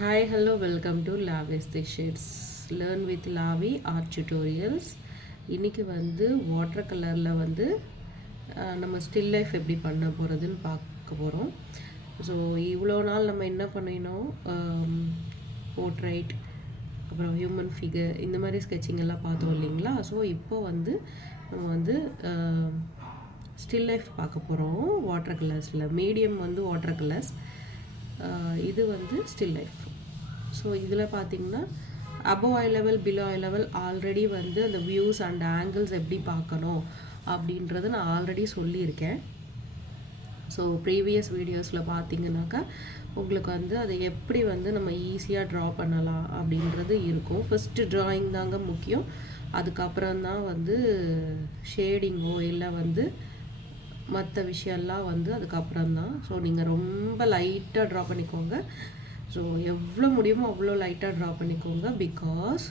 Hi, hello, welcome to Lavi's the Shades. Learn with Lavi art tutorials. இன்னைக்கு வந்து water கலரில் வந்து நம்ம ஸ்டில் லைஃப் எப்படி பண்ண போகிறதுன்னு பார்க்க போகிறோம். ஸோ இவ்வளோ நாள் நம்ம என்ன பண்ணினோம், போர்ட்ரைட், அப்புறம் ஹியூமன் ஃபிகர், இந்த மாதிரி ஸ்கெட்சிங் எல்லாம் பார்த்தோம் இல்லைங்களா. ஸோ இப்போ வந்து நம்ம வந்து ஸ்டில் லைஃப் பார்க்க போகிறோம் வாட்டர் கலர்ஸில். மீடியம் வந்து வாட்டர் கலர்ஸ், இது வந்து ஸ்டில் லைஃப். ஸோ இதில் பார்த்தீங்கன்னா அபவ் ஐ லெவல், பிலோ ஐ லெவல் ஆல்ரெடி வந்து அந்த வியூஸ் அண்ட் ஆங்கிள்ஸ் எப்படி பார்க்கணும் அப்படின்றது நான் ஆல்ரெடி சொல்லியிருக்கேன். ஸோ ப்ரீவியஸ் வீடியோஸில் பார்த்தீங்கன்னாக்கா உங்களுக்கு வந்து அதை எப்படி வந்து நம்ம ஈஸியாக ட்ரா பண்ணலாம் அப்படின்றது இருக்கும். ஃபஸ்ட்டு ட்ராயிங் தாங்க முக்கியம், அதுக்கப்புறம் தான் வந்து ஷேடிங்கோ இல்லை வந்து மற்ற விஷயம்லாம் வந்து அதுக்கப்புறம் தான். ஸோ நீங்கள் ரொம்ப லைட்டாக ட்ரா பண்ணிக்கோங்க. ஸோ எவ்வளோ முடியுமோ அவ்வளோ லைட்டாக ட்ரா பண்ணிக்கோங்க. பிகாஸ்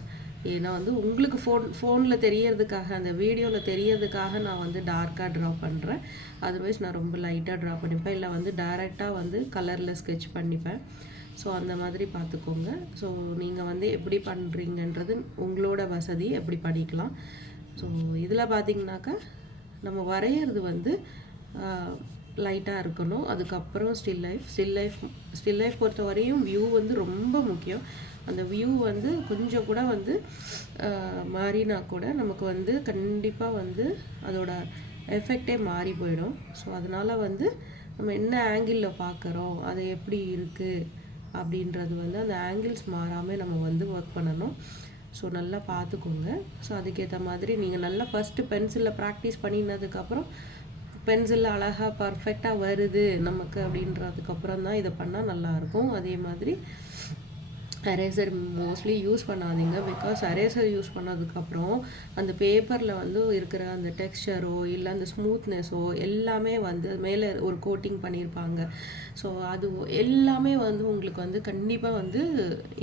ஏன்னா வந்து உங்களுக்கு ஃபோனில் தெரியறதுக்காக, அந்த வீடியோவில் தெரியறதுக்காக நான் வந்து டார்க்காக ட்ரா பண்ணுறேன். அதர்வைஸ் நான் ரொம்ப லைட்டாக ட்ரா பண்ணிப்பேன், இல்லை வந்து டைரெக்டாக வந்து கலரில் ஸ்கெட்ச் பண்ணிப்பேன். ஸோ அந்த மாதிரி பார்த்துக்கோங்க. ஸோ நீங்கள் வந்து எப்படி பண்ணுறீங்கன்றது உங்களோட வசதி, எப்படி பண்ணிக்கலாம். ஸோ இதில் பார்த்தீங்கன்னாக்கா நம்ம வரைகிறது வந்து லைட்டாக இருக்கணும். அதுக்கப்புறம் ஸ்டில் லைஃப் பொறுத்த வரையும் வியூ வந்து ரொம்ப முக்கியம். அந்த வியூ வந்து கொஞ்சம் கூட வந்து மாறினா கூட நமக்கு வந்து கண்டிப்பாக வந்து அதோட எஃபெக்டே மாறி போயிடும். ஸோ அதனால் வந்து நம்ம என்ன ஆங்கிளில் பார்க்குறோம், அது எப்படி இருக்குது அப்படின்றது வந்து அந்த ஆங்கிள்ஸ் மாறாமல் நம்ம வந்து ஒர்க் பண்ணணும். ஸோ நல்லா பார்த்துக்கோங்க. ஸோ அதுக்கேற்ற மாதிரி நீங்கள் நல்லா ஃபஸ்ட்டு பென்சிலில் ப்ராக்டிஸ் பண்ணினதுக்கப்புறம் பென்சிலில் அழகாக பர்ஃபெக்டாக வருது நமக்கு அப்படின்றதுக்கப்புறம் தான் இதை பண்ணால் நல்லாயிருக்கும். அதே மாதிரி எரேசர் மோஸ்ட்லி யூஸ் பண்ணாதீங்க. பிகாஸ் எரேசர் யூஸ் பண்ணதுக்கப்புறம் அந்த பேப்பரில் வந்து இருக்கிற அந்த டெக்ஸ்சரோ இல்லை அந்த ஸ்மூத்னஸோ எல்லாமே வந்து மேலே ஒரு கோட்டிங் பண்ணியிருப்பாங்க. ஸோ அது எல்லாமே வந்து உங்களுக்கு வந்து கண்டிப்பாக வந்து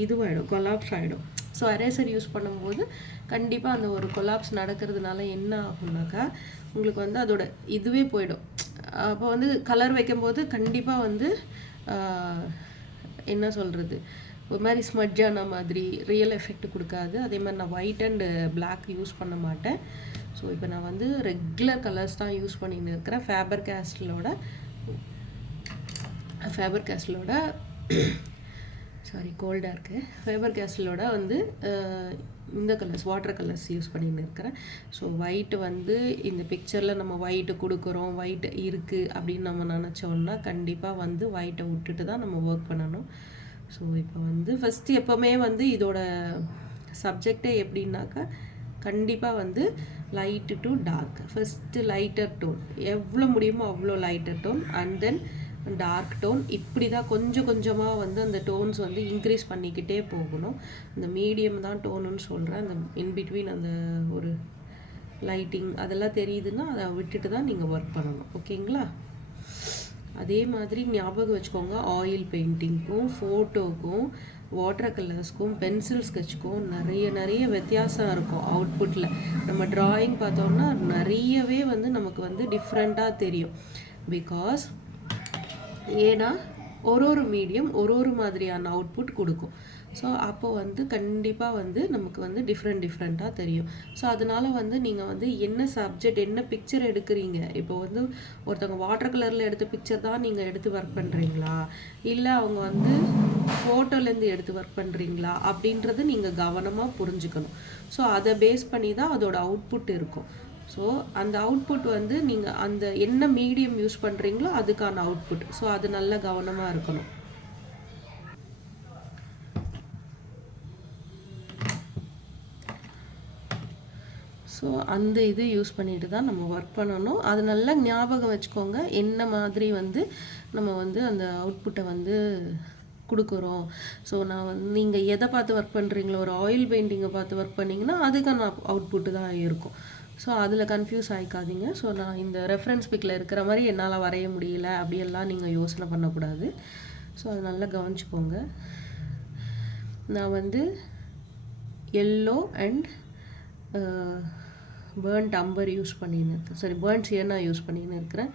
இதுவாகிடும், கொலாப்ஸ் ஆகிடும். ஸோ எரேசர் யூஸ் பண்ணும்போது கண்டிப்பாக அந்த ஒரு கொலாப்ஸ் நடக்கிறதுனால என்ன ஆகும்னாக்கா உங்களுக்கு வந்து அதோட இதுவே போயிடும். அப்போ வந்து கலர் வைக்கும்போது கண்டிப்பாக வந்து என்ன சொல்கிறது, ஒரு மாதிரி ஸ்மட்ஜான மாதிரி ரியல் எஃபெக்ட் கொடுக்காது. அதே மாதிரி நான் ஒயிட் அண்டு பிளாக் யூஸ் பண்ண மாட்டேன். ஸோ இப்போ நான் வந்து ரெகுலர் கலர்ஸ் தான் யூஸ் பண்ணின்னு இருக்கிறேன். ஃபேபர் கேஸ்டலோட சாரி கோல்டாக இருக்குது. ஃபேபர் கேஸ்டலோட வந்து இந்த கலர்ஸ், வாட்டர் கலர்ஸ் யூஸ் பண்ணின்னு இருக்கிறேன். ஸோ ஒயிட்டு வந்து இந்த பிக்சரில் நம்ம ஒயிட்டு கொடுக்குறோம், ஒயிட் இருக்குது அப்படின்னு நம்ம நினச்சோன்னா கண்டிப்பாக வந்து ஒயிட்டை விட்டுட்டு தான் நம்ம ஒர்க் பண்ணணும். ஸோ இப்போ வந்து ஃபஸ்ட்டு எப்போவுமே வந்து இதோட சப்ஜெக்டே எப்படின்னாக்கா கண்டிப்பாக வந்து light to dark. First lighter tone, எவ்வளோ முடியுமோ அவ்வளோ lighter tone, and then dark tone. இப்படி தான் கொஞ்சம் கொஞ்சமாக வந்து அந்த டோன்ஸ் வந்து இன்க்ரீஸ் பண்ணிக்கிட்டே போகணும். இந்த மீடியம் தான் டோனுன்னு சொல்கிறேன். அந்த இன்பிட்வீன் அந்த ஒரு லைட்டிங் அதெல்லாம் தெரியுதுன்னா அதை விட்டுட்டு தான் நீங்கள் ஒர்க் பண்ணணும். ஓகேங்களா? அதே மாதிரி ஞாபகம் வச்சுக்கோங்க, ஆயில் பெயிண்டிங்க்கும் ஃபோட்டோக்கும் வாட்டர் கலர்ஸ்க்கும் பென்சில் ஸ்கெட்ச்க்கும் நிறைய வித்தியாசம் இருக்கும் அவுட்புட்டில். நம்ம ட்ராயிங் பார்த்தோம்னா நிறையவே வந்து நமக்கு வந்து டிஃப்ரெண்ட்டாக தெரியும். பிகாஸ் ஏன்னா ஒரு மீடியம் ஒரு மாதிரியான அவுட்புட் கொடுக்கும். ஸோ அப்போது வந்து கண்டிப்பாக வந்து நமக்கு வந்து டிஃப்ரெண்ட்டாக தெரியும். ஸோ அதனால் வந்து நீங்கள் வந்து என்ன சப்ஜெக்ட், என்ன பிக்சர் எடுக்கிறீங்க, இப்போ வந்து ஒருத்தவங்க வாட்டர் கலரில் எடுத்த பிக்சர் தான் நீங்கள் எடுத்து ஒர்க் பண்ணுறீங்களா, இல்லை அவங்க வந்து ஃபோட்டோலேருந்து எடுத்து ஒர்க் பண்ணுறீங்களா அப்படின்றது நீங்கள் கவனமாக புரிஞ்சுக்கணும். ஸோ அதை பேஸ் பண்ணி தான் அதோட அவுட்புட் இருக்கும். ஸோ அந்த அவுட்புட் வந்து நீங்கள் அந்த என்ன மீடியம் யூஸ் பண்ணுறீங்களோ அதுக்கான அவுட்புட். ஸோ அது நல்ல கவனமாக இருக்கணும். ஸோ அந்த இது யூஸ் பண்ணிட்டு தான் நம்ம ஒர்க் பண்ணணும். அது நல்லா ஞாபகம் வச்சுக்கோங்க, என்ன மாதிரி வந்து நம்ம வந்து அந்த அவுட்புட்டை வந்து கொடுக்குறோம். ஸோ நான் வந்து நீங்கள் எதை பார்த்து ஒர்க் பண்ணுறீங்களோ, ஒரு ஆயில் பெயிண்டிங்கை பார்த்து ஒர்க் பண்ணிங்கன்னா அதுக்கான அவுட்புட்டு தான் இருக்கும். ஸோ அதில் கன்ஃபியூஸ் ஆகிக்காதீங்க. ஸோ நான் இந்த ரெஃபரன்ஸ் பிக்கில் இருக்கிற மாதிரி என்னால் வரைய முடியல அப்படியெல்லாம் நீங்கள் யோசனை பண்ணக்கூடாது. ஸோ அது நல்லா கவனிச்சுக்கோங்க. நான் வந்து yellow and burnt umber use பண்ணின்னு இருக்கேன், சாரி பேர்ன்ட் சியனா யூஸ் பண்ணின்னு இருக்கிறேன்.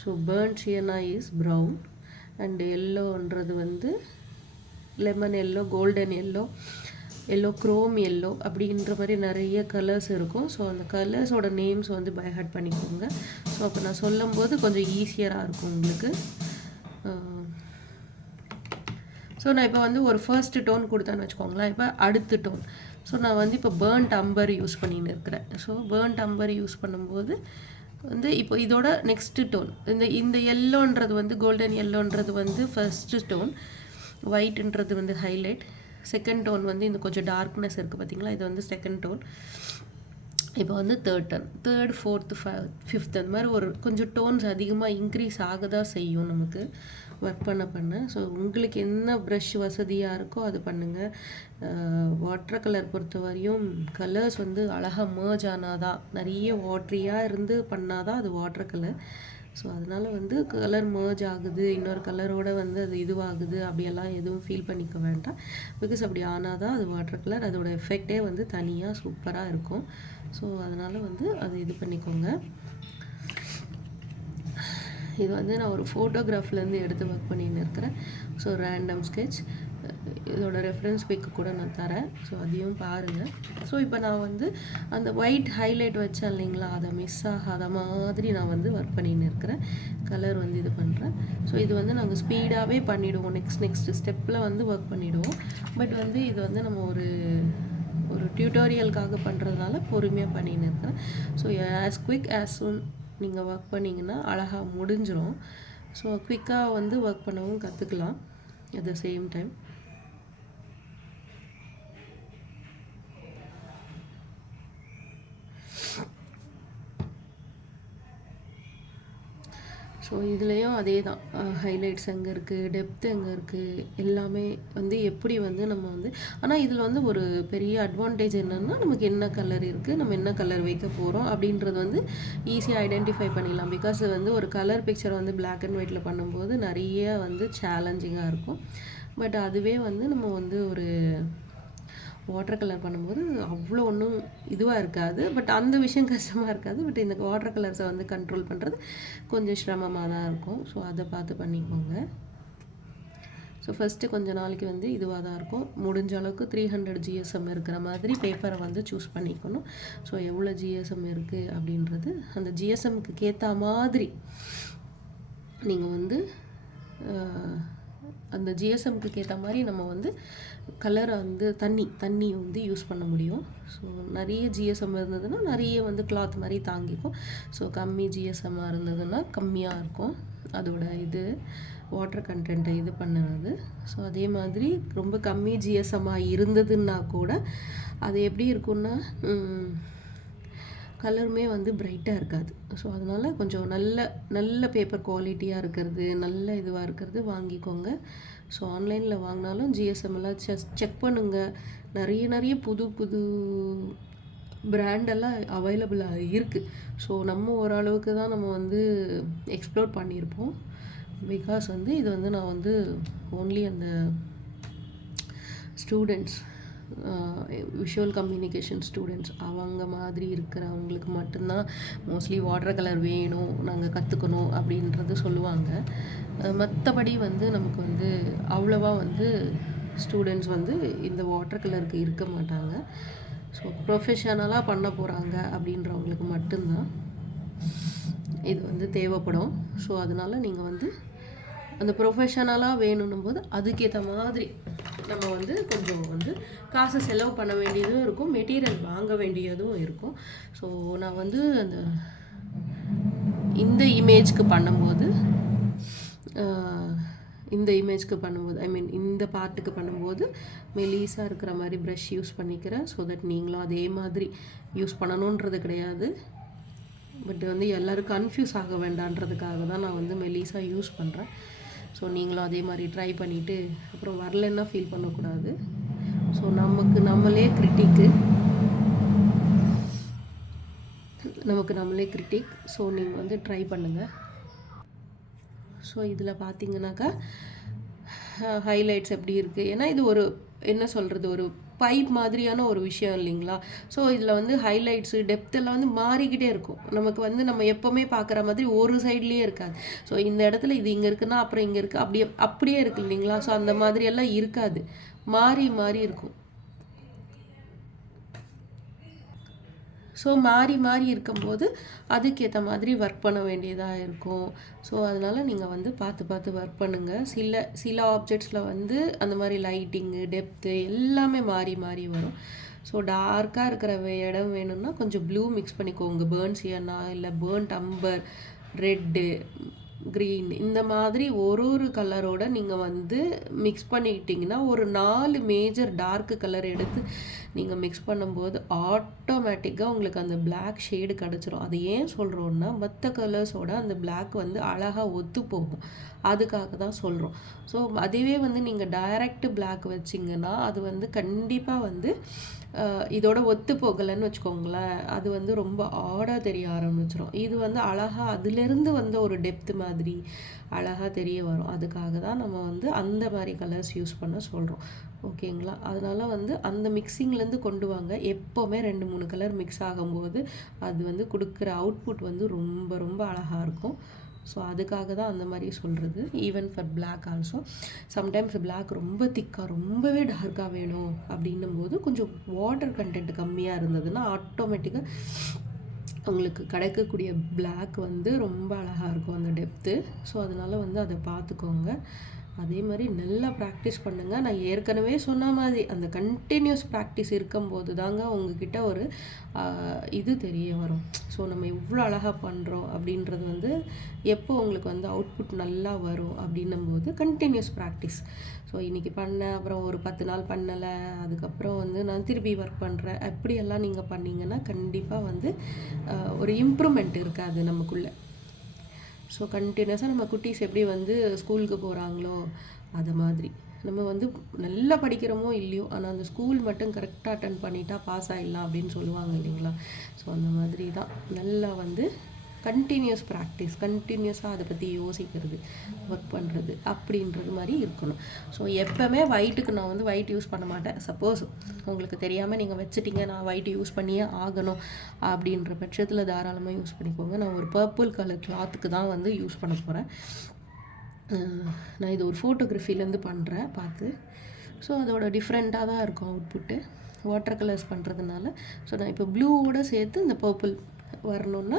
So burnt sienna is brown and எல்லோன்றது வந்து lemon yellow, golden yellow, yellow chrome yellow அப்படின்ற மாதிரி நிறைய கலர்ஸ் இருக்கும். ஸோ அந்த கலர்ஸோட நேம்ஸ் வந்து பை ஹார்ட் பண்ணிக்கோங்க. ஸோ அப்போ நான் சொல்லும்போது கொஞ்சம் ஈஸியராக இருக்கும் உங்களுக்கு. ஸோ நான் இப்போ வந்து ஒரு ஃபர்ஸ்ட் டோன் கொடுத்தேன்னு வச்சுக்கோங்களேன். இப்போ அடுத்த டோன். ஸோ நான் வந்து இப்போ பேர்ன்ட் அம்பர் யூஸ் பண்ணின்னு இருக்கிறேன். ஸோ பேர்ன்ட் அம்பர் யூஸ் பண்ணும்போது வந்து இப்போ இதோட நெக்ஸ்ட்டு டோன் இந்த எல்லோன்றது வந்து கோல்டன் எல்லோன்றது வந்து ஃபஸ்ட்டு டோன், ஒயிட்ன்றது வந்து ஹைலைட், செகண்ட் டோன் வந்து இந்த கொஞ்சம் டார்க்னஸ் இருக்குது பார்த்தீங்களா, இது வந்து செகண்ட் டோன். இப்போ வந்து தேர்ட், ஃபோர்த்து, ஃபிஃப்த் அந்த மாதிரி ஒரு கொஞ்சம் டோன்ஸ் அதிகமாக இன்க்ரீஸ் ஆக தான் செய்யும் நமக்கு ஒர்க் பண்ண. ஸோ உங்களுக்கு என்ன ப்ரஷ் வசதியாக இருக்கோ அது பண்ணுங்கள். வாட்டர் கலர் பொறுத்த வரையும் கலர்ஸ் வந்து அழகாக மர்ஜ் ஆனால் தான், நிறைய வாட்ரியாக இருந்து பண்ணால் தான் அது வாட்டர் கலர். ஸோ அதனால் வந்து கலர் மர்ஜ் ஆகுது, இன்னொரு கலரோடு வந்து அது இதுவாகுது அப்படியெல்லாம் எதுவும் ஃபீல் பண்ணிக்க வேண்டாம். பிகாஸ் அப்படி ஆனால் தான் அது வாட்டர் கலர், அதோட எஃபெக்டே வந்து தனியாக சூப்பராக இருக்கும். ஸோ அதனால் வந்து அது இது பண்ணிக்கோங்க. இது வந்து நான் ஒரு ஃபோட்டோகிராஃப்லேருந்து எடுத்து ஒர்க் பண்ணின்னு இருக்கிறேன். ஸோ ரேண்டம் ஸ்கெட்ச், இதோட ரெஃபரன்ஸ் பிக்கு கூட நான் தரேன். ஸோ அதையும் பாருங்கள். ஸோ இப்போ நான் வந்து அந்த ஒயிட் ஹைலைட் வச்சேன் இல்லைங்களா, அதை மிஸ் ஆகாத மாதிரி நான் வந்து ஒர்க் பண்ணின்னு இருக்கிறேன். கலர் வந்து இது பண்ணுறேன். ஸோ இது வந்து நாங்கள் ஸ்பீடாகவே பண்ணிவிடுவோம், நெக்ஸ்ட் ஸ்டெப்பில் வந்து ஒர்க் பண்ணிவிடுவோம். பட் வந்து இது வந்து நம்ம ஒரு டியூட்டோரியலுக்காக பண்ணுறதுனால பொறுமையாக பண்ணின்னு இருக்கிறேன். So as quick as soon நீங்கள் ஒர்க் பண்ணிங்கன்னா அழகாக முடிஞ்சிடும். ஸோ குவிக்காக வந்து ஒர்க் பண்ணவும் கற்றுக்கலாம் at the same time. So இதுலேயும் அதே தான், ஹைலைட்ஸ் எங்கே இருக்குது, டெப்த் எங்கே இருக்குது, எல்லாமே வந்து எப்படி வந்து நம்ம வந்து, ஆனால் இதில் வந்து ஒரு பெரிய அட்வான்டேஜ் என்னென்னா நமக்கு என்ன கலர் இருக்குது, நம்ம என்ன கலர் வைக்க போகிறோம் அப்படின்றது வந்து ஈஸியாக ஐடென்டிஃபை பண்ணிடலாம். பிகாஸ் வந்து ஒரு கலர் பிக்சர் வந்து பிளாக் அண்ட் ஒயிட்டில் பண்ணும்போது நிறைய வந்து சேலஞ்சிங்காக இருக்கும். பட் அதுவே வந்து நம்ம வந்து ஒரு வாட்டர் கலர் பண்ணும்போது அவ்வளோ ஒன்றும் இதுவாக இருக்காது. பட் அந்த விஷயம் கஷ்டமாக இருக்காது. பட் இந்த வாட்டர் கலர்ஸை வந்து கண்ட்ரோல் பண்ணுறது கொஞ்சம் சிரமமாக தான் இருக்கும். ஸோ அதை பார்த்து பண்ணிக்கோங்க. ஸோ ஃபஸ்ட்டு கொஞ்சம் நாளைக்கு வந்து இதுவாக தான் இருக்கும். முடிஞ்ச அளவுக்கு 300 GSM இருக்கிற மாதிரி பேப்பரை வந்து சூஸ் பண்ணிக்கணும். ஸோ எவ்வளோ GSM இருக்குது அப்படின்றது அந்த GSMக்கு ஏற்ற மாதிரி நீங்கள் வந்து அந்த ஜிஎஸ்எம்க்கு ஏற்ற மாதிரி நம்ம வந்து கலரை வந்து தண்ணி வந்து யூஸ் பண்ண முடியும். ஸோ நிறைய ஜிஎஸ்எம் இருந்ததுன்னா நிறைய வந்து கிளாத் மாதிரி தாங்கிக்கும். ஸோ கம்மி ஜிஎஸ்எம்மாக இருந்ததுன்னா கம்மியாக இருக்கும் அதோட இது வாட்டர் கண்டென்ட்டை இது பண்ணுறது. ஸோ அதே மாதிரி ரொம்ப கம்மி ஜிஎஸ்எம்மாக இருந்ததுன்னா கூட அது எப்படி இருக்குன்னா கலருமே வந்து பிரைட்டாக இருக்காது. ஸோ அதனால் கொஞ்சம் நல்ல பேப்பர் குவாலிட்டியாக இருக்கிறது, நல்ல இதுவாக இருக்கிறது வாங்கிக்கோங்க. ஸோ ஆன்லைனில் வாங்கினாலும் ஜிஎஸ்எம் எல்லாம் செக் பண்ணுங்கள். நிறைய புது பிராண்டெல்லாம் அவைலபிளாக இருக்குது. ஸோ நம்ம ஓரளவுக்கு தான் நம்ம வந்து எக்ஸ்ப்ளோர் பண்ணியிருப்போம். பிகாஸ் வந்து இது வந்து நான் வந்து ஓன்லி அந்த ஸ்டூடெண்ட்ஸ், விஷுவல் கம்யூனிகேஷன் ஸ்டூடெண்ட்ஸ் அவங்க மாதிரி இருக்கிறவங்களுக்கு மட்டும்தான் மோஸ்ட்லி வாட்டர் கலர் வேணும், நாங்கள் கற்றுக்கணும் அப்படின்றது சொல்லுவாங்க. மற்றபடி வந்து நமக்கு வந்து அவ்வளோவா வந்து ஸ்டூடெண்ட்ஸ் வந்து இந்த வாட்டர் கலருக்கு இருக்க மாட்டாங்க. ஸோ ப்ரொஃபஷனலாக பண்ண போகிறாங்க அப்படின்றவங்களுக்கு மட்டும்தான் இது வந்து தேவைப்படும். ஸோ அதனால் நீங்கள் வந்து அந்த ப்ரொஃபஷனலாக வேணும்னும் போது அதுக்கேற்ற மாதிரி நம்ம வந்து கொஞ்சம் வந்து காசு செலவு பண்ண வேண்டியதும் இருக்கும், மெட்டீரியல் வாங்க வேண்டியதும் இருக்கும். ஸோ நான் வந்து இந்த இமேஜ்க்கு பண்ணும்போது ஐ மீன் இந்த பார்ட்டுக்கு பண்ணும்போது மெலீஸாக இருக்கிற மாதிரி ப்ரஷ் யூஸ் பண்ணிக்கிறேன். ஸோ தட் நீங்களும் அதே மாதிரி யூஸ் பண்ணணுன்றது கிடையாது. பட் வந்து எல்லோரும் கன்ஃபியூஸ் ஆக வேண்டான்றதுக்காக தான் நான் வந்து மெலீஸாக யூஸ் பண்ணுறேன். ஸோ நீங்களும் அதே மாதிரி ட்ரை பண்ணிவிட்டு அப்புறம் வரலன்னா ஃபீல் பண்ணக்கூடாது. ஸோ நமக்கு நம்மளே கிரிட்டிக். ஸோ நீங்கள் வந்து ட்ரை பண்ணுங்கள். ஸோ இதில் பார்த்தீங்கன்னாக்கா ஹைலைட்ஸ் எப்படி இருக்குது, ஏன்னா இது ஒரு என்ன சொல்கிறது, ஒரு பைப் மாதிரியான ஒரு விஷயம் இல்லைங்களா. ஸோ இதில் வந்து ஹைலைட்ஸு டெப்த் எல்லாம் வந்து மாறிக்கிட்டே இருக்கும். நமக்கு வந்து நம்ம எப்போவுமே பார்க்குற மாதிரி ஒரு சைட்லேயே இருக்காது. ஸோ இந்த இடத்துல இது இங்கே இருக்குன்னா அப்புறம் இங்கே இருக்குது, அப்படியே அப்படியே இருக்குது இல்லைங்களா. ஸோ அந்த மாதிரியெல்லாம் இருக்காது, மாறி மாறி இருக்கும். ஸோ மாறி மாறி இருக்கும்போது அதுக்கேற்ற மாதிரி ஒர்க் பண்ண வேண்டியதாக இருக்கும். ஸோ அதனால் நீங்கள் வந்து பார்த்து பார்த்து ஒர்க் பண்ணுங்கள். சில சில ஆப்ஜெக்ட்ஸில் வந்து அந்த மாதிரி லைட்டிங்கு டெப்த்து எல்லாமே மாறி மாறி வரும். ஸோ டார்க்காக இருக்கிற இடம் வேணும்னா கொஞ்சம் ப்ளூ மிக்ஸ் பண்ணிக்கோங்க. பேர்ன் சியனா இல்லை பேர்ன்ட் அம்பர், ரெட்டு, க்ரீன், இந்த மாதிரி ஒரு கலரோட நீங்கள் வந்து மிக்ஸ் பண்ணிக்கிட்டிங்கன்னா ஒரு 4 மேஜர் டார்க் கலர் எடுத்து நீங்கள் மிக்ஸ் பண்ணும்போது ஆட்டோமேட்டிக்காக உங்களுக்கு அந்த பிளாக் ஷேடு கிடச்சிரும். அது ஏன் சொல்கிறோன்னா மற்ற கலர்ஸோட அந்த பிளாக் வந்து அழகாக ஒத்து போகும், அதுக்காக தான் சொல்கிறோம். ஸோ அதுவே வந்து நீங்கள் டைரக்ட் பிளாக் வச்சிங்கன்னா அது வந்து கண்டிப்பாக வந்து இதோட ஒத்து போகலைன்னு வச்சுக்கோங்களேன், அது வந்து ரொம்ப ஆடாக தெரிய ஆரம்பிச்சிடும். இது வந்து அழகாக அதுலேருந்து வந்த ஒரு டெப்த் மாதிரி அழகாக தெரிய வரும். அதுக்காக தான் நம்ம வந்து அந்த மாதிரி கலர்ஸ் யூஸ் பண்ண சொல்கிறோம். ஓகேங்களா. அதனால வந்து அந்த மிக்சிங்லேருந்து கொண்டு வாங்க. எப்போவுமே 2-3 கலர் மிக்ஸ் ஆகும்போது அது வந்து கொடுக்குற அவுட்புட் வந்து ரொம்ப ரொம்ப அழகாக இருக்கும். ஸோ அதுக்காக தான் அந்த மாதிரி சொல்கிறது. Even for black also sometimes black ரொம்ப திக்காக ரொம்பவே டார்க்காக வேணும் அப்படின்னும் போது கொஞ்சம் வாட்டர் கண்டென்ட் கம்மியாக இருந்ததுன்னா ஆட்டோமேட்டிக்காக உங்களுக்கு கிடைக்கக்கூடிய பிளாக் வந்து ரொம்ப அழகாக இருக்கும் அந்த டெப்த்து. ஸோ அதனால் வந்து அதை பார்த்துக்கோங்க. அதே மாதிரி நல்லா ப்ராக்டிஸ் பண்ணுங்கள். நான் ஏற்கனவே சொன்ன மாதிரி அந்த கண்டினியூஸ் ப்ராக்டிஸ் இருக்கும்போது தாங்க உங்ககிட்ட ஒரு இது தெரிய வரும். ஸோ நம்ம இவ்வளோ அழகாக பண்ணுறோம் அப்படின்றது வந்து எப்போ உங்களுக்கு வந்து அவுட்புட் நல்லா வரும் அப்படின்னும்போது கண்டினியூஸ் ப்ராக்டிஸ். ஸோ இன்றைக்கி பண்ணேன், அப்புறம் ஒரு 10 நாள் பண்ணலை, அதுக்கப்புறம் வந்து நான் திருப்பி ஒர்க் பண்ணுறேன், அப்படியெல்லாம் நீங்கள் பண்ணிங்கன்னா கண்டிப்பாக வந்து ஒரு இம்ப்ரூவ்மெண்ட் இருக்காது நமக்குள்ளே. ஸோ கண்டினியூஸாக நம்ம குட்டீஸ் எப்படி வந்து ஸ்கூலுக்கு போகிறாங்களோ அது மாதிரி நம்ம வந்து நல்லா படிக்கிறோமோ இல்லையோ, ஆனால் அந்த ஸ்கூல் மட்டும் கரெக்டாக அட்டன் பண்ணிட்டா பாஸ் ஆகிடலாம் அப்படின்னு சொல்லுவாங்க இல்லைங்களா. ஸோ அந்த மாதிரி தான் நல்லா வந்து கண்டினியூஸ் ப்ராக்டிஸ், கண்டினியூஸாக அதை பற்றி யோசிக்கிறது, ஒர்க் பண்ணுறது அப்படின்றது மாதிரி இருக்கணும். ஸோ எப்போவுமே ஒயிட்டுக்கு நான் வந்து ஒயிட் யூஸ் பண்ண மாட்டேன். சப்போஸ் உங்களுக்கு தெரியாமல் நீங்கள் வச்சுட்டிங்க, நான் ஒயிட் யூஸ் பண்ணியே ஆகணும் அப்படின்ற பட்சத்தில் தாராளமாக யூஸ் பண்ணிக்கோங்க. நான் ஒரு பர்பிள் கலர் கிளாத்துக்கு தான் வந்து யூஸ் பண்ண போகிறேன். நான் இது ஒரு ஃபோட்டோகிராஃபிலேருந்து பண்ணுறேன் பார்த்து. ஸோ அதோட டிஃப்ரெண்ட்டாக தான் இருக்கும் அவுட்புட்டு வாட்டர் கலர்ஸ் பண்ணுறதுனால. ஸோ நான் இப்போ ப்ளூவோடு சேர்த்து இந்த பர்பிள் வரணுன்னா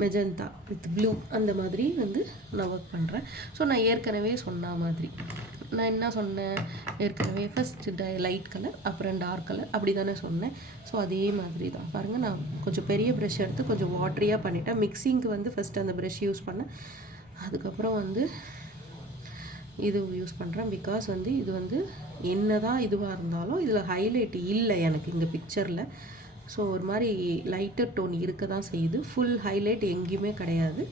மெஜந்தா வித் ப்ளூ அந்த மாதிரி வந்து நான் ஒர்க் பண்ணுறேன். ஸோ நான் ஏற்கனவே சொன்ன மாதிரி நான் என்ன சொன்னேன், ஏற்கனவே ஃபஸ்ட்டு லைட் கலர் அப்புறம் டார்க் கலர் அப்படி தானே சொன்னேன். ஸோ அதே மாதிரி தான் பாருங்கள். நான் கொஞ்சம் பெரிய ப்ரஷ் எடுத்து கொஞ்சம் வாட்ரியாக பண்ணிட்டேன். மிக்சிங்க்கு வந்து ஃபஸ்ட்டு அந்த ப்ரஷ் யூஸ் பண்ணேன், அதுக்கப்புறம் வந்து இது யூஸ் பண்ணுறேன். பிகாஸ் வந்து இது வந்து என்ன தான் இதுவாக இருந்தாலும் இதில் ஹைலைட் இல்லை எனக்கு இங்கே பிக்சரில். ஸோ ஒரு மாதிரி லைட்டர் டோன் இருக்க தான் செய்யுது. ஃபுல் ஹைலைட் எங்கேயுமே கிடையாது,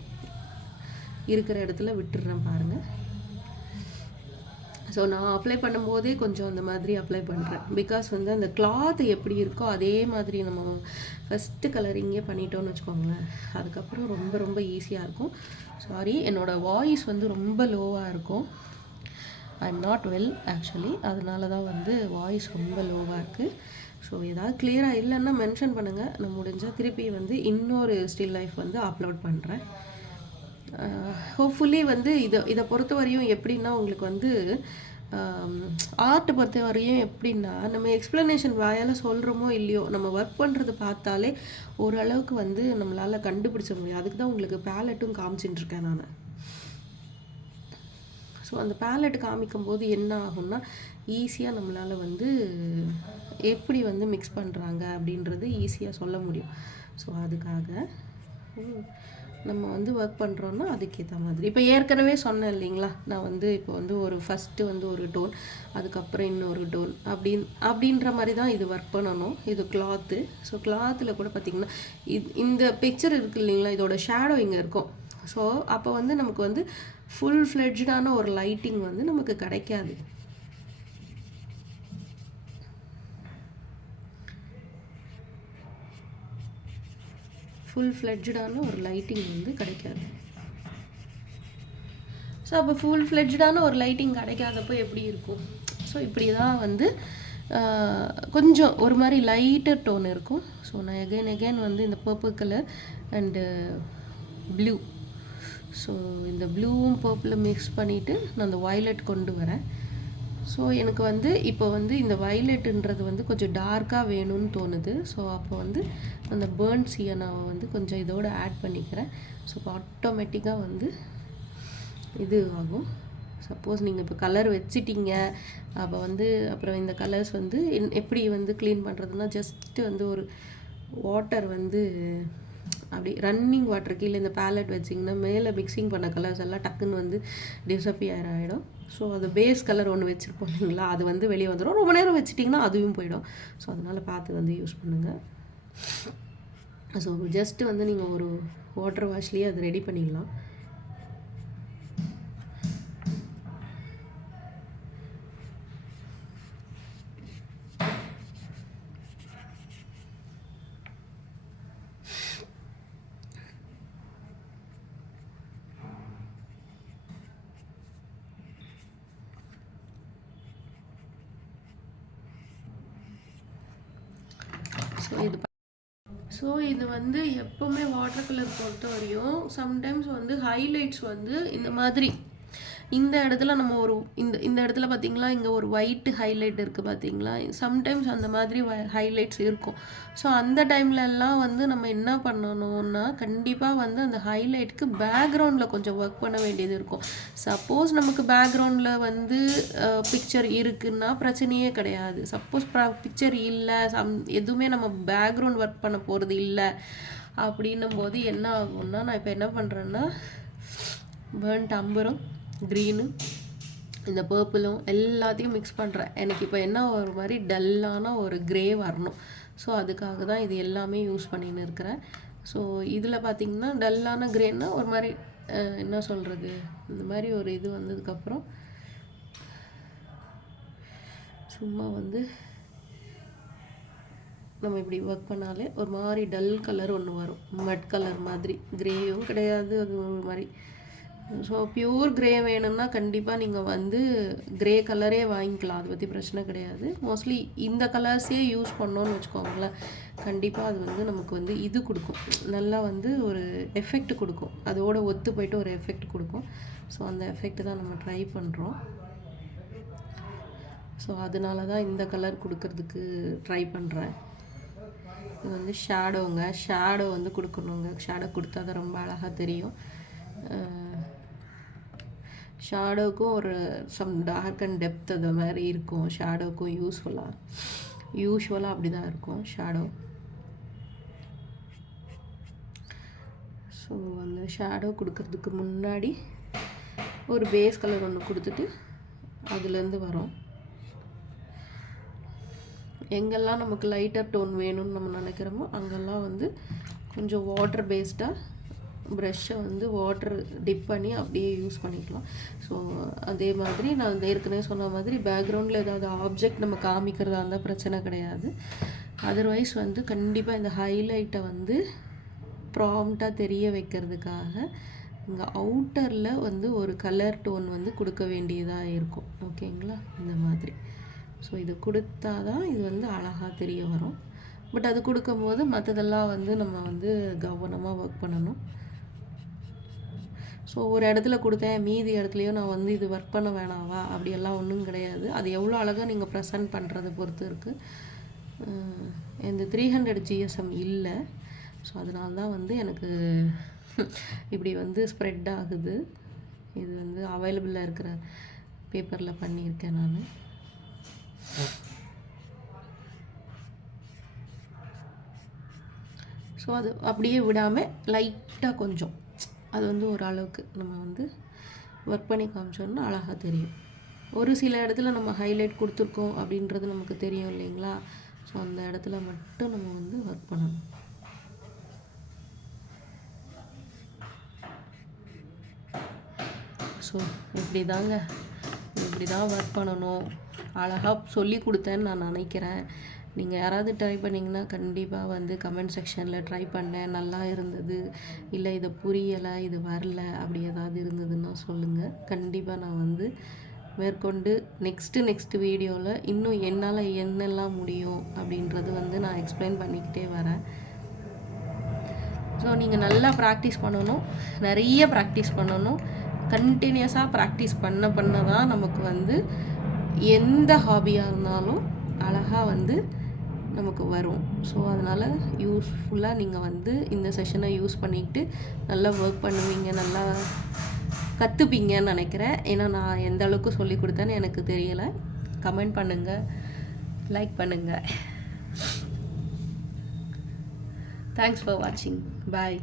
இருக்கிற இடத்துல விட்டுடுறேன் பாருங்கள். ஸோ நான் அப்ளை பண்ணும்போதே கொஞ்சம் அந்த மாதிரி அப்ளை பண்ணுறேன். பிகாஸ் வந்து அந்த கிளாத் எப்படி இருக்கோ அதே மாதிரி நம்ம ஃபஸ்ட்டு கலரிங்கே பண்ணிட்டோன்னு வச்சுக்கோங்களேன், அதுக்கப்புறம் ரொம்ப ரொம்ப ஈஸியாக இருக்கும். சாரி, என்னோடய வாய்ஸ் வந்து ரொம்ப லோவாக இருக்கும். I am not well actually, அதனால தான் வந்து வாய்ஸ் ரொம்ப லோவாக இருக்குது. ஸோ ஏதாவது கிளியராக இல்லைன்னா மென்ஷன் பண்ணுங்கள், நான் முடிஞ்சால் திருப்பி வந்து இன்னொரு ஸ்டில் லைஃப் வந்து அப்லோட் பண்ணுறேன். ஹோப்ஃபுல்லி வந்து இதை பொறுத்த வரையும் எப்படின்னா உங்களுக்கு வந்து ஆர்ட்டை பொறுத்த வரையும் எப்படின்னா நம்ம எக்ஸ்ப்ளனேஷன் வாயால் சொல்கிறோமோ இல்லையோ, நம்ம ஒர்க் பண்ணுறது பார்த்தாலே ஓரளவுக்கு வந்து நம்மளால் கண்டுபிடிச்ச முடியும். அதுக்கு தான் உங்களுக்கு பேலட்டும் காமிச்சிட்டுருக்கேன் நான். ஸோ அந்த பேலட் காமிக்கும்போது என்ன ஆகும்னா ஈஸியாக நம்மளால் வந்து எப்படி வந்து மிக்ஸ் பண்ணுறாங்க அப்படின்றது ஈஸியாக சொல்ல முடியும். ஸோ அதுக்காக நம்ம வந்து ஒர்க் பண்ணுறோன்னா அதுக்கேற்ற மாதிரி இப்போ ஏற்கனவே சொன்னேன் இல்லைங்களா, நான் வந்து இப்போ வந்து ஒரு ஃபஸ்ட்டு வந்து ஒரு டோன், அதுக்கப்புறம் இன்னொரு டோன் அப்படின்ற மாதிரி தான் இது ஒர்க் பண்ணணும். இது கிளாத்து. ஸோ கிளாத்தில் கூட பார்த்திங்கன்னா இந்த பிக்சர் இருக்குது இல்லைங்களா, இதோட ஷேடோ இங்கே இருக்கும். ஸோ அப்போ வந்து நமக்கு வந்து ஃபுல் ஃப்ளெட்ஜான ஒரு லைட்டிங் வந்து நமக்கு கிடைக்காது. ஃபுல் ஃப்ளெட்ஜான ஒரு லைட்டிங் வந்து கிடைக்காது. ஸோ அப்போ ஃபுல் ஃப்ளெட்ஜான ஒரு லைட்டிங் கிடைக்காதப்போ எப்படி இருக்கும்? ஸோ இப்படி தான் வந்து கொஞ்சம் ஒரு மாதிரி லைட்டர் டோன் இருக்கும். ஸோ நான் எகைன் வந்து இந்த purple colour and blue, so இந்த ப்ளூவும் பர்பிளும் மிக்ஸ் பண்ணிவிட்டு நான் அந்த வயலட் கொண்டு வரேன். ஸோ எனக்கு வந்து இப்போ வந்து இந்த வயலட்டுன்றது வந்து கொஞ்சம் டார்க்காக வேணும்னு தோணுது. ஸோ அப்போ வந்து அந்த பேர்ன் சியனாவை வந்து கொஞ்சம் இதோட ஆட் பண்ணிக்கிறேன். ஸோ இப்போ ஆட்டோமேட்டிக்காக வந்து இது ஆகும். சப்போஸ் நீங்கள் இப்போ கலர் வச்சிட்டிங்க, அப்போ வந்து அப்புறம் இந்த கலர்ஸ் வந்து எப்படி வந்து க்ளீன் பண்ணுறதுனா, ஜஸ்ட்டு வந்து ஒரு வாட்டர் வந்து அப்படி ரன்னிங் வாட்டர் கீழே இந்த பேலட் வச்சிங்கன்னா மேலே மிக்சிங் பண்ண கலர்ஸ் எல்லாம் டக்குன்னு வந்து டிஸப்பியர் ஆகிடும். ஸோ அது பேஸ் கலர் ஒன்று வச்சுருப்போம் இல்லைங்களா, அது வந்து வெளியே வந்துடும். ரொம்ப நேரம் வச்சிட்டிங்கன்னா அதுவும் போயிடும். ஸோ அதனால் பார்த்து வந்து யூஸ் பண்ணுங்கள். ஸோ ஜஸ்ட்டு வந்து நீங்கள் ஒரு வாட்டர் வாஷ்லேயே அது ரெடி பண்ணிடலாம். ஸோ இது வந்து எப்போவுமே வாட்டர் கலர் பொறுத்த வரையும் சம்டைம்ஸ் வந்து ஹைலைட்ஸ் வந்து இந்த மாதிரி இந்த இடத்துல நம்ம ஒரு இந்த இடத்துல பார்த்தீங்களா, இங்கே ஒரு ஒயிட் ஹைலைட் இருக்குது பார்த்தீங்களா, சம்டைம்ஸ் அந்த மாதிரி ஹைலைட்ஸ் இருக்கும். ஸோ அந்த டைம்லலாம் வந்து நம்ம என்ன பண்ணணும்னா, கண்டிப்பாக வந்து அந்த ஹைலைட்டுக்கு பேக்ரவுண்டில் கொஞ்சம் ஒர்க் பண்ண வேண்டியது இருக்கும். சப்போஸ் நமக்கு பேக்ரவுண்டில் வந்து பிக்சர் இருக்குன்னா பிரச்சனையே கிடையாது. சப்போஸ் பிக்சர் இல்லை, எதுவுமே நம்ம பேக்ரவுண்ட் ஒர்க் பண்ண போகிறது இல்லை அப்படின்னும் போது என்ன ஆகும்னா, நான் இப்போ என்ன பண்ணுறேன்னா பேர்ன்ட் அம்பரும் க்ரீனு இந்த பர்பிளும் எல்லாத்தையும் மிக்ஸ் பண்ணுறேன். எனக்கு இப்போ என்ன ஒரு மாதிரி டல்லான ஒரு க்ரே வரணும். ஸோ அதுக்காக தான் இது எல்லாமே யூஸ் பண்ணின்னு இருக்கிறேன். ஸோ இதில் பார்த்திங்கன்னா டல்லான க்ரேன்னா ஒரு மாதிரி என்ன சொல்கிறது, இந்த மாதிரி ஒரு இது வந்ததுக்கப்புறம் சும்மா வந்து நம்ம இப்படி ஒர்க் பண்ணாலே ஒரு மாதிரி டல் கலர் ஒன்று வரும். மட் கலர் மாதிரி, க்ரேயும் கிடையாது, அது ஒரு மாதிரி. ஸோ பியூர் க்ரே வேணும்னா கண்டிப்பாக நீங்கள் வந்து க்ரே கலரே வாங்கிக்கலாம், அதை பற்றி பிரச்சனை கிடையாது. மோஸ்ட்லி இந்த கலர்ஸே யூஸ் பண்ணோன்னு வச்சுக்கோங்களேன், கண்டிப்பாக அது வந்து நமக்கு வந்து இது கொடுக்கும், நல்லா வந்து ஒரு எஃபெக்ட் கொடுக்கும், அதோட ஒத்து போயிட்டு ஒரு எஃபெக்ட் கொடுக்கும். ஸோ அந்த எஃபெக்ட் தான் நம்ம ட்ரை பண்ணுறோம். ஸோ அதனால தான் இந்த கலர் கொடுக்கறதுக்கு ட்ரை பண்ணுறேன். இது வந்து ஷேடோங்க, ஷேடோ வந்து கொடுக்கணுங்க. ஷேடோ கொடுத்தா தான் ரொம்ப அழகாக தெரியும். ஷேடோவுக்கும் ஒரு சம் டார்க் அண்ட் டெப்த் அது மாதிரி இருக்கும். ஷேடோவுக்கும் யூஸ்வலாக அப்படி தான் இருக்கும் ஷேடோ. ஸோ அந்த ஷேடோ கொடுக்கறதுக்கு முன்னாடி ஒரு பேஸ் கலர் ஒன்று கொடுத்துட்டு அதுலேருந்து வரோம். எங்கெல்லாம் நமக்கு லைட்டர் டோன் வேணும்னு நம்ம நினைக்கிறோமோ அங்கெல்லாம் வந்து கொஞ்சம் வாட்டர் பேஸ்டாக ப்ரஷ்ஷை வந்து வாட்டர் டிப் பண்ணி அப்படியே யூஸ் பண்ணிக்கலாம். ஸோ அதே மாதிரி நான் ஏற்கனவே சொன்ன மாதிரி பேக்ரவுண்டில் ஏதாவது ஆப்ஜெக்ட் நம்ம காமிக்கிறதா இருந்தால் பிரச்சனை கிடையாது. அதர்வைஸ் வந்து கண்டிப்பாக இந்த ஹைலைட்டை வந்து ப்ராம்ப்டாக தெரிய வைக்கிறதுக்காக இங்கே அவுட்டரில் வந்து ஒரு கலர் டோன் வந்து கொடுக்க வேண்டியதாக இருக்கும். ஓகேங்களா, இந்த மாதிரி. ஸோ இது கொடுத்தா தான் இது வந்து அழகாக தெரிய வரும். பட் அது கொடுக்கும்போது மற்றதெல்லாம் வந்து நம்ம வந்து கவனமாக ஒர்க் பண்ணணும். ஸோ ஒரு இடத்துல கொடுத்தேன், மீதி இடத்துலையும் நான் வந்து இது ஒர்க் பண்ண வேணாவா அப்படியெல்லாம் ஒன்றும் கிடையாது. அது எவ்வளோ அழகாக நீங்கள் ப்ரெசென்ட் பண்ணுறதை பொறுத்து இருக்குது. இந்த 300 GSM இல்லை, ஸோ அதனால தான் வந்து எனக்கு இப்படி வந்து ஸ்ப்ரெட் ஆகுது. இது வந்து அவைலபிளாக இருக்கிற பேப்பரில் பண்ணியிருக்கேன் நான். ஸோ அது அப்படியே விடாமல் லைட்டாக கொஞ்சம் அது வந்து ஓரளவுக்கு நம்ம வந்து ஒர்க் பண்ணி காமிச்சோன்னா அழகாக தெரியும். ஒரு சில இடத்துல நம்ம ஹைலைட் கொடுத்துருக்கோம் அப்படின்றது நமக்கு தெரியும் இல்லைங்களா. ஸோ அந்த இடத்துல மட்டும் நம்ம வந்து ஒர்க் பண்ணணும். ஸோ இப்படி தான் ஒர்க் பண்ணணும். அழகாக சொல்லி கொடுத்தேன்னு நான் நினைக்கிறேன். நீங்கள் யாராவது ட்ரை பண்ணிங்கன்னா கண்டிப்பாக வந்து கமெண்ட் செக்ஷனில் ட்ரை பண்ணேன், நல்லா இருந்தது, இல்லை இதை புரியலை, இது வரல, அப்படி ஏதாவது இருந்ததுன்னா சொல்லுங்கள். கண்டிப்பாக நான் வந்து மேற்கொண்டு நெக்ஸ்ட்டு வீடியோவில் இன்னும் என்னால் என்னெல்லாம் முடியும் அப்படின்றது வந்து நான் எக்ஸ்பிளைன் பண்ணிக்கிட்டே வரேன். ஸோ நீங்கள் நல்லா ப்ராக்டிஸ் பண்ணணும், நிறைய ப்ராக்டிஸ் பண்ணணும். கண்டினியூஸாக ப்ராக்டிஸ் பண்ண தான் நமக்கு வந்து எந்த ஹாபியாக இருந்தாலும் அழகாக வந்து நமக்கு வரும். ஸோ அதனால் யூஸ்ஃபுல்லாக நீங்கள் வந்து இந்த செஷனை யூஸ் பண்ணிக்கிட்டு நல்லா ஒர்க் பண்ணுவீங்க, நல்லா கற்றுப்பீங்கன்னு நினைக்கிறேன். ஏன்னா நான் எந்த அளவுக்கு சொல்லி கொடுத்தேன்னு எனக்கு தெரியலை. கமெண்ட் பண்ணுங்கள், லைக் பண்ணுங்கள். தேங்க்ஸ் ஃபார் வாட்சிங். பாய்.